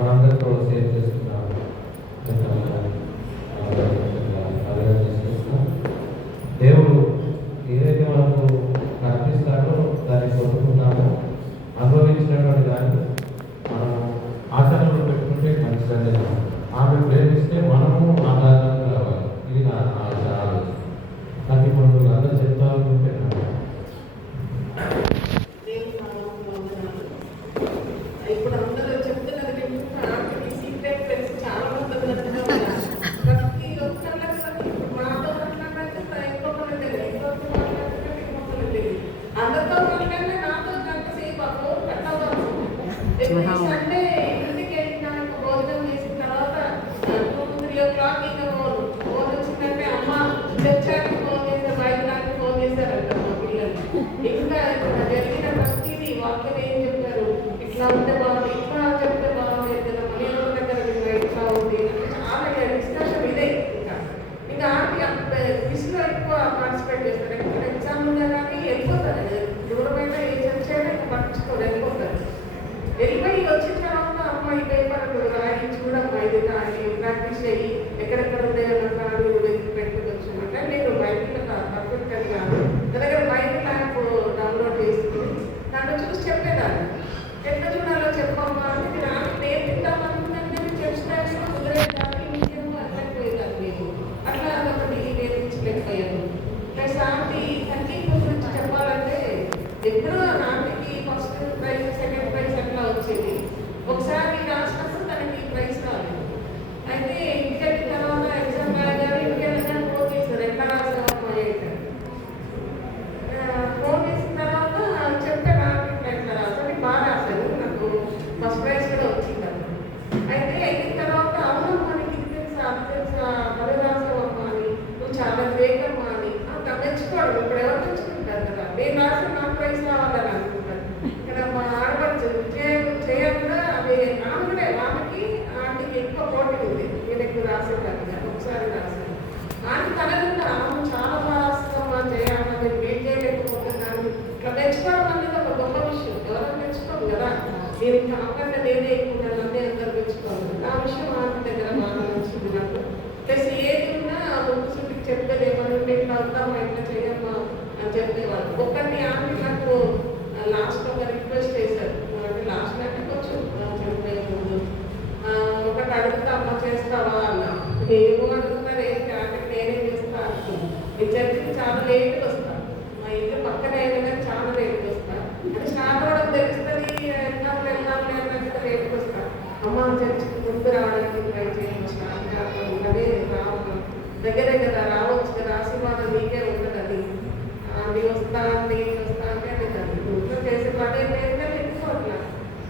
మనందరితో షేర్ చేసుకున్నాము. దేవుడు ఏదైతే మనకు కనిపిస్తాడో దాన్ని కొట్టుకున్నామో అనుభవించినటువంటి దాన్ని మనం ఆచరణలో పెట్టుకుంటే మంచిదని, ఆమె ప్రేమిస్తే మనము ఆధారంగా రావాలి. ఇది నా ఆలోచన. నాకు ఇప్పుడు అందరూ చెప్తానుకుంటున్నాను. ఇప్పుడు అందరూ చెప్తున్నది సీక్రెట్ ఫ్రెండ్స్ చాలా మంది ప్రతి ఒక్కరికి మాతో మాట్లాడితే అందరితో మాట్లాడితే నాతో గంట సేపు ఆ ఫోన్ కట్ అవ్వాలి. సండే ఇంటికి వెళ్ళినా భోజనం చేసిన తర్వాత 2-3 o'clock ఇంకా ఫోన్ వచ్చిందంటే అమ్మ తెచ్చాక ఫోన్ చేశారు, బయట నాకు ఫోన్ చేశారంట మా పిల్లలు. ఇంకా జరిగిన ప్రతిదీ వాక్యం ఏం చెప్పారు, ఇట్లా ఉంటే బాగుంది, ఇట్లా చెప్తే బాగుంది కదా, మన దగ్గర ఇట్లా ఉంది, చాలా డిస్కషన్ ఇదే. ఇంకా క్విజ్లో ఎక్కువ పార్టిసిపేట్ చేస్తారు. ఎక్కడ ఎగ్జామ్ ఉందా కానీ వెళ్ళిపోతారు, దూరమైన ఏ చర్చ అయినా ఇంకా పట్టించుకోరు, వెళ్ళిపోతారు. వెళ్ళిపోయి వచ్చిన తర్వాత అమ్మ ఈ పేపర్ రాయి చూడమ్మా, ఇది ప్రాక్టీస్ చేయి, ఎక్కడెక్కడ ఉన్నాయన్న కాదు పెట్టుకోవచ్చు అంటే నేను బైబిల్ పర్ఫెక్ట్ అని కాదు, నా దగ్గర బైబిల్ యాప్ డౌన్లోడ్ చేసుకుని దాంట్లో చూసి చెప్పేదాన్ని. ఎట్లా చూడాలో చెప్పమ్మా అంటే నేను నేర్పిద్దామనుకుంటే నేను చెప్పిన కుదిరేదాన్ని ఇంకేమో అట్లయిపోయేదాన్ని. నేను అట్లా ఒకటి నేర్పించలేకపోయాను. ప్లస్ ఆంటీ సంగీతం గురించి చెప్పాలంటే ఎప్పుడూ నాటికి ఫస్ట్ ప్రైజ్ సెకండ్ ప్రైజ్ అట్లా వచ్చేది. ఒకసారి రాసినప్పుడు తనకి ప్రైజ్ రాలేదు. అయితే ఇంటికి తర్వాత ఎగ్జామ్ రాగానే ఇంటికెళ్ళగానే ఫోన్ చేశారు, ఎట్లా రాసావమ్మా ఏంటంటే ఫోన్ చేసిన తర్వాత చెప్పాను ఇట్లా ఎట్లా రాసాను, బాగా రాశాను, నాకు ఫస్ట్ ప్రైజ్ కూడా వచ్చింది. అయితే అయిన తర్వాత అవునమ్మా నీకు ఇది తెలుసా అది తెలుసా మరి రాసావమ్మా అని, నువ్వు చాలా వేగమ్మా అని మెచ్చుకోవడం. ఇప్పుడు ఎవరు తెచ్చుకుంటారు కదా, నేను రాసిన నాకు ప్రైజ్ రావాలని అనుకుంటాను. ఇక్కడ మా ఆడపడుచు చేయకుండా అవి ఆమె ఆమెకి ఆంటీకి ఎక్కువ పోటీ ఉంది, నేను ఎక్కువ రాసేదాన్ని ఒకసారి రాసాను. ఆంటీ తనకుండా ఆమె చాలా బాగా రాస్తామా చేయాలి, నేను ఏం చేయలేకపోతున్నాను. ఇట్లా తెచ్చుకోవడం అనేది ఒక గొప్ప విషయం, ఎవరైనా తెచ్చుకోము కదా. నేను ఇంకా అమ్మంటే నేనే ఎక్కువ అన్నీ అందరూ తెచ్చుకోవాలి. ఆ విషయం ఆంటీ దగ్గర బాగా నచ్చింది నాకు. ప్లస్ ఏది ఉన్నా బుక్స్ చెప్పేది ఏమన్నా ఇట్లా అవుతామా ఇట్లా చేయమ్మా అని చెప్పేవాళ్ళు. ఒక్కటి ఆంటీ నాకు లాస్ట్ ఒక రిక్వెస్ట్ చేశారు, అంటే లాస్ట్ అంటే కొంచెం చెప్పే ముందు ఒకటి అడుగుతా అమ్మ చేస్తావా అన్న. ఏమో అడుగుతారు ఏంటి అంటే నేనేం చేస్తా అనుకున్నాను. నేను చర్చికి చాలా లేట్గా వస్తాను, మా ఇల్లు పక్కన అయినా కానీ చాలా లేట్గా వస్తాను. అంటే స్టార్ట్ అవ్వడం తెలుస్తుంది, ఎగ్జామ్లో వెళ్ళాలి అన్నట్టు లేట్గా వస్తాను. అమ్మ చర్చికి ముందు రావడానికి ట్రై చేయవచ్చు అంటే ఉన్నదే రావడం దగ్గరే కదా, రావచ్చు కదా, ఆశీర్వాదం నీకే ఉంటుంది. అది అది వస్తా అంటే అంటే అది ఇంట్లో చేసే పని లేదు కానీ ఎక్కువట్లా.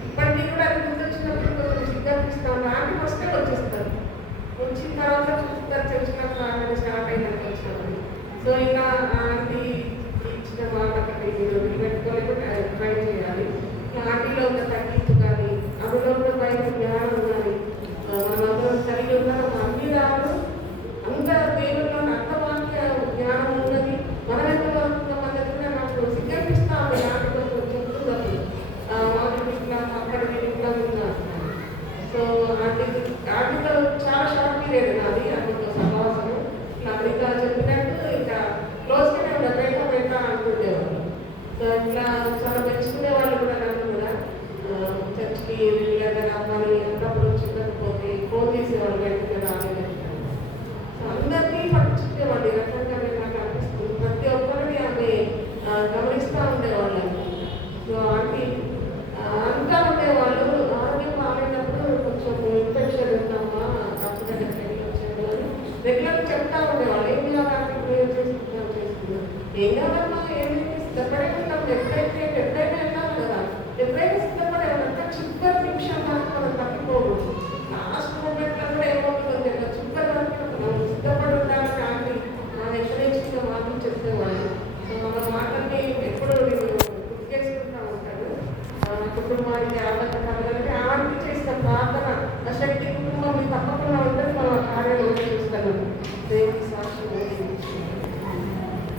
ఇప్పటికీ కూడా అది ముందు వచ్చినప్పుడు కొంచెం సిద్ధపిస్తాను. ఆంటీ ఫస్టే వచ్చేస్తారు, వచ్చిన తర్వాత చూస్తారు చర్చినప్పుడు ఆమె స్టార్ట్ అయినట్టు వచ్చినప్పుడు. సో ఇంకా ఆంటీ ఇచ్చిన మాట ఒకటి పెట్టుకోలేకుండా ట్రై చేయాలి. ఆంటీలో ఒక తగ్గింపు కానీ అందులో కూడా బయట జ్ఞానం కానీ మనమందరం కలిగి ఉన్నాం. అన్ని రాదు అంత దేవుల్లో అంత వాక్య జ్ఞానం ఉన్నది. మనం ఎంతలో మన దగ్గర నాకు సిగ్గనిపిస్తాము. ఆటలో చెప్తున్నది వాళ్ళకి ఇట్లా అక్కడ ఇట్లా ఉన్నారు. సో ఆటతో చాలా షార్ట్ పీరియడ్ నాది, ఆటతో సహవాసము. అమెరికా చెప్పినట్టు ఇంకా క్లోజ్గానే ఉన్న పెట్ట అనుకునేవాళ్ళు. సో ఇట్లా చాలా మెచ్చుకునే వాళ్ళు కూడా నన్ను కూడా చర్చికి రెగ్యులర్గా రావాలి, అన్నప్పుడు చిన్నకపోతే ఫోన్ చేసేవాళ్ళు వెంటనే రాలేదు. అందరినీ పట్టించుకునేవాళ్ళు. ఈ రకంగా నాకు అనిపిస్తుంది ప్రతి ఒక్కరిని ఆమె గమనిస్తూ ఉండేవాళ్ళని. So aunty